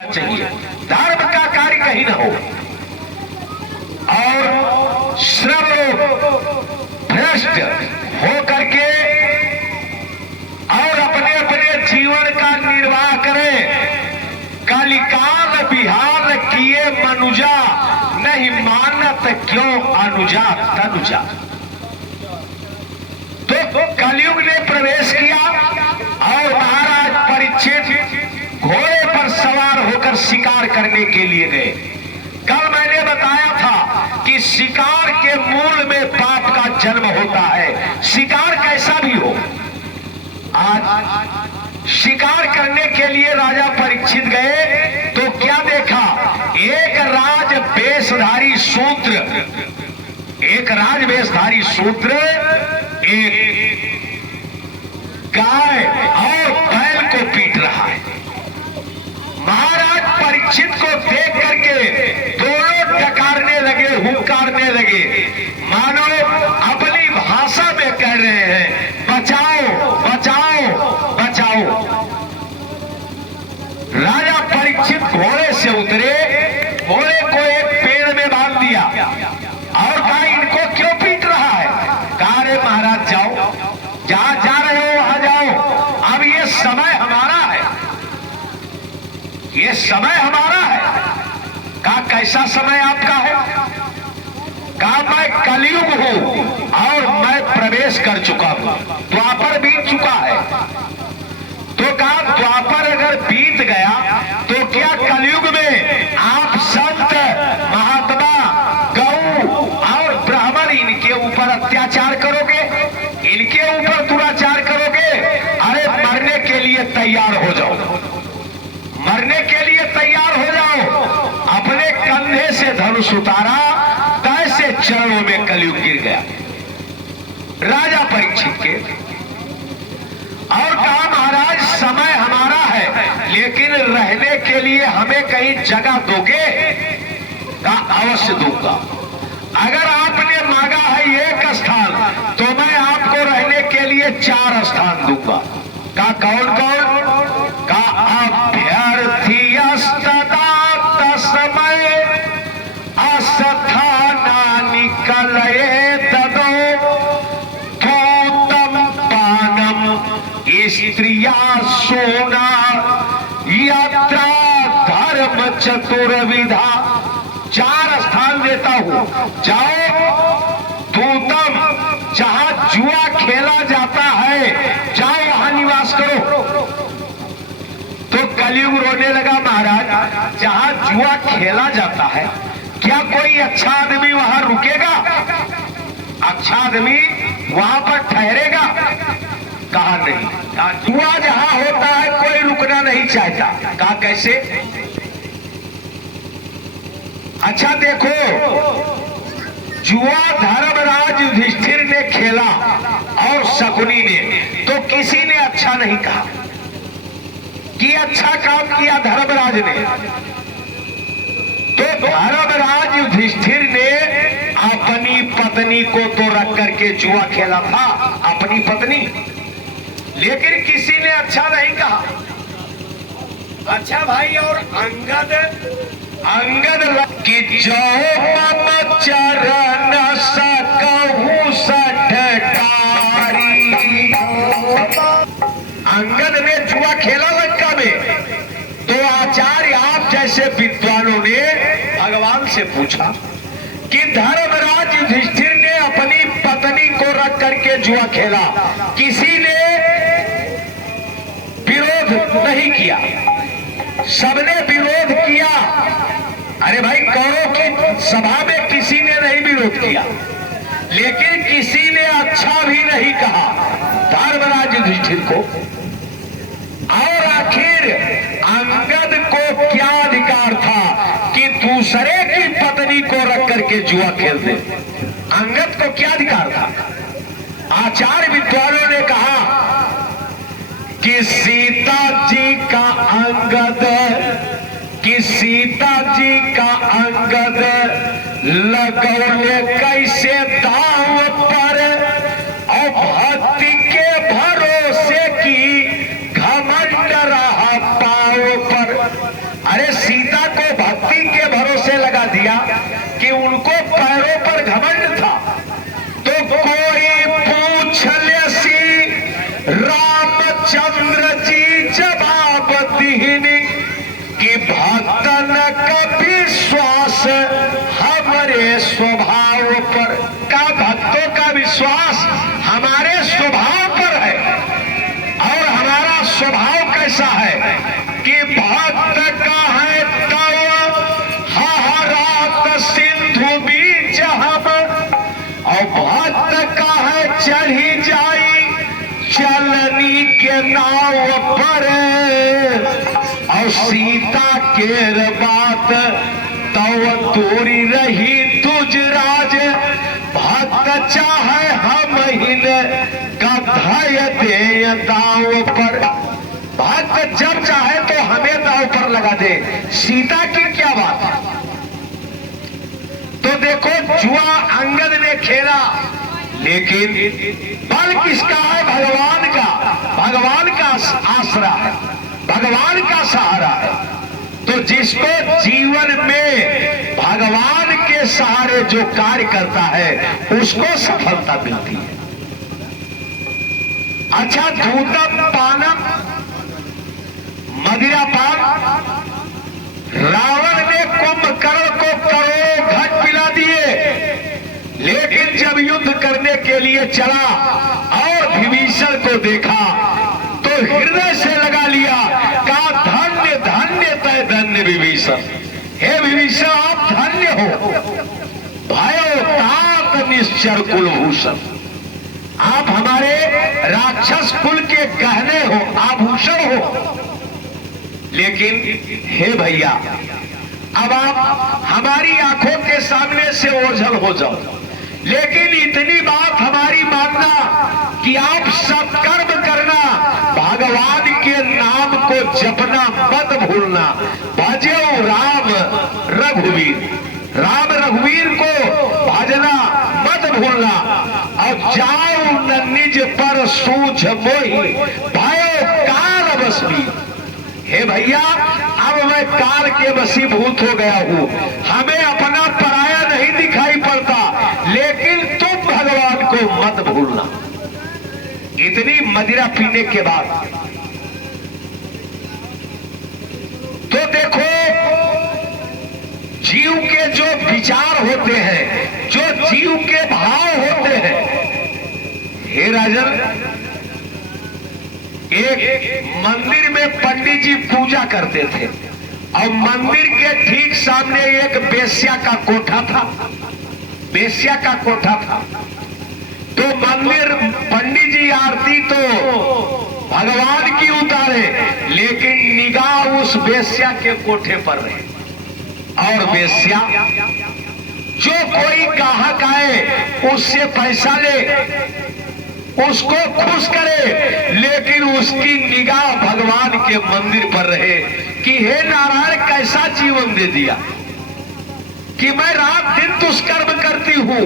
चाहिए, धर्म का कार्य कहीं न हो और श्रम भ्रष्ट हो करके और अपने अपने जीवन का निर्वाह करें। कलिकाल बिहान किए मनुजा, नहीं मानत क्यों अनुजा तनुजा। तो कलयुग ने प्रवेश किया और महाराज परीक्षित घोड़े पर सवार होकर शिकार करने के लिए गए। कल मैंने बताया था कि शिकार के मूल में पाप का जन्म होता है, शिकार कैसा भी हो। आज शिकार करने के लिए राजा परीक्षित गए तो क्या देखा, एक राज वेशधारी शूद्र एक गाय और बैल को पीट रहा है। महाराज परीक्षित को देख करके दोनों डकारने लगे, हुंकारने लगे, मानो अपनी भाषा में कह रहे हैं, बचाओ बचाओ बचाओ। राजा परीक्षित घोड़े से उतरे, घोड़े को एक पेड़ में बांध दिया और कहा इनको क्यों पीट रहा है। कहा रे महाराज जाओ, जहां जा रहे हो वहां जाओ, अब ये समय हमारा है, ये समय हमारा है। कहा कैसा समय आपका है। कहा मैं कलयुग हूं और मैं प्रवेश कर चुका हूं, द्वापर बीत चुका है। तो कहा द्वापर अगर बीत गया तो क्या कलयुग में आप संत महात्मा गौ और ब्राह्मण इनके ऊपर अत्याचार करोगे, इनके ऊपर दुराचार करोगे। अरे मरने के लिए तैयार हो जाओ, मरने के लिए तैयार हो जाओ। अपने कंधे से धनुष उतारा, कैसे चरणों में कलयुग गिर गया राजा परीक्षित के। और कहा महाराज समय हमारा है, लेकिन रहने के लिए हमें कहीं जगह दोगे। कहा अवश्य दूंगा, अगर आपने मांगा है एक स्थान तो मैं आपको रहने के लिए 4 स्थान दूंगा। कहा कौन कौन। कहा अभ्यर्थी समय अस्थाना निकले तदो धूतम पानम स्त्रिया सोना यात्रा धर्म चतुर्विधा। 4 स्थान देता हूं, जाओ। धूतम, जहां जुआ खेला जाता है जाओ वहां निवास करो। तो कलयुग रोने लगा, महाराज जहां जुआ खेला जाता है क्या कोई अच्छा आदमी वहां रुकेगा, अच्छा आदमी वहां पर ठहरेगा। कहा नहीं, कहा जुआ जहां होता है कोई रुकना नहीं चाहता। कहा कैसे। अच्छा देखो, जुआ धर्मराज युधिष्ठिर ने खेला और शकुनी ने, तो किसी ने अच्छा नहीं कहा कि अच्छा काम किया धर्मराज ने। तो धर्मराज युधिष्ठिर ने अपनी पत्नी को तो रख करके जुआ खेला था, अपनी पत्नी, लेकिन किसी ने अच्छा नहीं कहा। अच्छा भाई, और अंगद कि जो मम चरण सकहु सठकारी। अंगद ने जुआ खेला लंका में, तो आचार्य आप जैसे विद्वानों ने भगवान से पूछा कि धर्मराज युधिष्ठिर ने अपनी पत्नी को रख करके जुआ खेला, किसी ने विरोध नहीं किया, सबने विरोध किया। अरे भाई, कौरव की सभा में किसी ने नहीं विरोध किया, लेकिन किसी ने अच्छा भी नहीं कहा धर्मराज युधिष्ठिर को। और आखिर अंगद को क्या अधिकार था कि दूसरे की पत्नी को रख करके जुआ खेल दे। अंगद को क्या अधिकार था। आचार्य विद्वानों ने कहा कि सीता जी का अंगद, कि सीता जी का अंगद लगौले कैसे दांव पर, और भक्ति के भरोसे की घमंड रहा पांव पर। अरे सीता को भक्ति के भरोसे लगा दिया कि उनको पैरों पर घमंड था। तो कोई पूछ ले सी रामचंद्र जी जवाब दीनी कि भक्तन का विश्वास हमारे स्वभाव पर, का भक्तों का विश्वास हमारे स्वभाव पर है। और हमारा स्वभाव कैसा है कि भक्त का है तव हाहारात सिंधु बीच हम, और भक्त का है चढ़ी जाई चलनी के नाव पर, और सीता केर बात तव दूरी रही तुझ राज, भक्त चाहे हम हिन गधाय दे दाव पर। भक्त जब चाहे तो हमें दाव पर लगा दे। सीता की क्या बात है? तो देखो जुआ अंगद ने खेला, लेकिन बल किसका है? भगवान का। भगवान का आसरा है, भगवान का सहारा है। तो जिसको जीवन में भगवान के सहारे जो कार्य करता है उसको सफलता मिलती है। अच्छा, दूतम पानम, मदिरा पान, रावण ने कुंभकर्ण को करोड़ों घट पिला दिए, लेकिन जब युद्ध करने के लिए चला और विभीषण को देखा तो हृदय से लगा लिया, कहा धन्य धन्य तय धन्य विभीषण। हे विभीषण, आप धन्य हो। भयो तात निश्चर कुलभूषण, आप हमारे राक्षस कुल के गहने हो, आभूषण हो। लेकिन हे भैया, अब आप हमारी आंखों के सामने से ओझल हो जाओ, लेकिन इतनी बात हमारी मानना कि आप सत्कर्म करना, भगवान के नाम को जपना मत भूलना। भजो राम रघुवीर, राम रघुवीर को भजना मत भूलना। और जाओ न निज पर सूझ मोही, भयो काल बसवी। हे भैया, अब मैं काल के वशीभूत हो गया हूँ, हमें अपना पराया नहीं दिखाई पड़ता, लेकिन तुम भगवान को मत भूलना। इतनी मदिरा पीने के बाद तो देखो जीव के जो विचार होते हैं, जो जीव के भाव होते हैं। हे राजन, एक मंदिर में पंडित जी पूजा करते थे, और मंदिर के ठीक सामने एक बेश्या का कोठा था, बेश्या का कोठा था। तो मंदिर पंडित जी आरती तो भगवान की उतारे, लेकिन निगाह उस बेश्या के कोठे पर रहे। और बेश्या जो कोई ग्राहक आए उससे पैसा ले, उसको खुश करे, लेकिन उसकी निगाह भगवान के मंदिर पर रहे कि हे नारायण, कैसा जीवन दे दिया कि मैं रात दिन दुष्कर्म करती हूँ,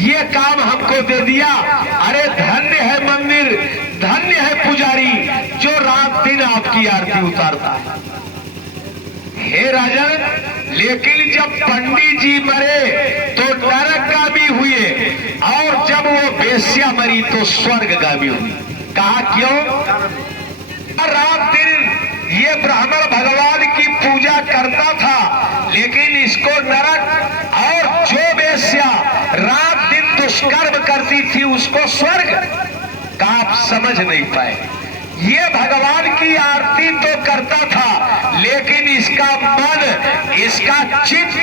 ये काम हमको दे दिया। अरे धन्य है मंदिर, धन्य है पुजारी जो रात दिन आपकी आरती उतारता है। हे राजन, लेकिन जब पंडित जी मरे तो नरकगामी हुए, और जब वो बेश्या मरी तो स्वर्गगामी हुई। कहा क्यों? रात दिन ये ब्राह्मण भगवान की पूजा करता था, लेकिन इसको नरक, और जो बेश्या रात दिन दुष्कर्म करती थी उसको स्वर्ग का। आप समझ नहीं पाए। ये भगवान की आरती तो करता था, लेकिन इसका मन, इसका चित्त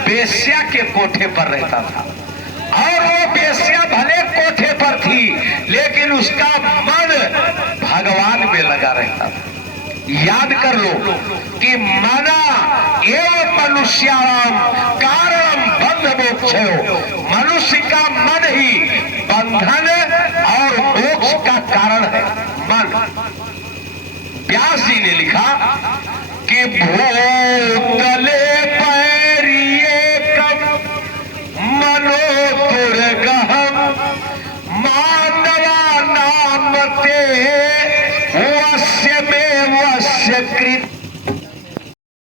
बेश्या के कोठे पर रहता था। और वो बेश्या भले कोठे पर थी, लेकिन उसका मन भगवान में लगा रहता था। याद कर लो कि मना एवं मनुष्याणाम कारणम बंध मोक्षयो, मनुष्य का मन ही बंधन और मोक्ष का कारण है। मन। व्यास जी ने लिखा कि भूत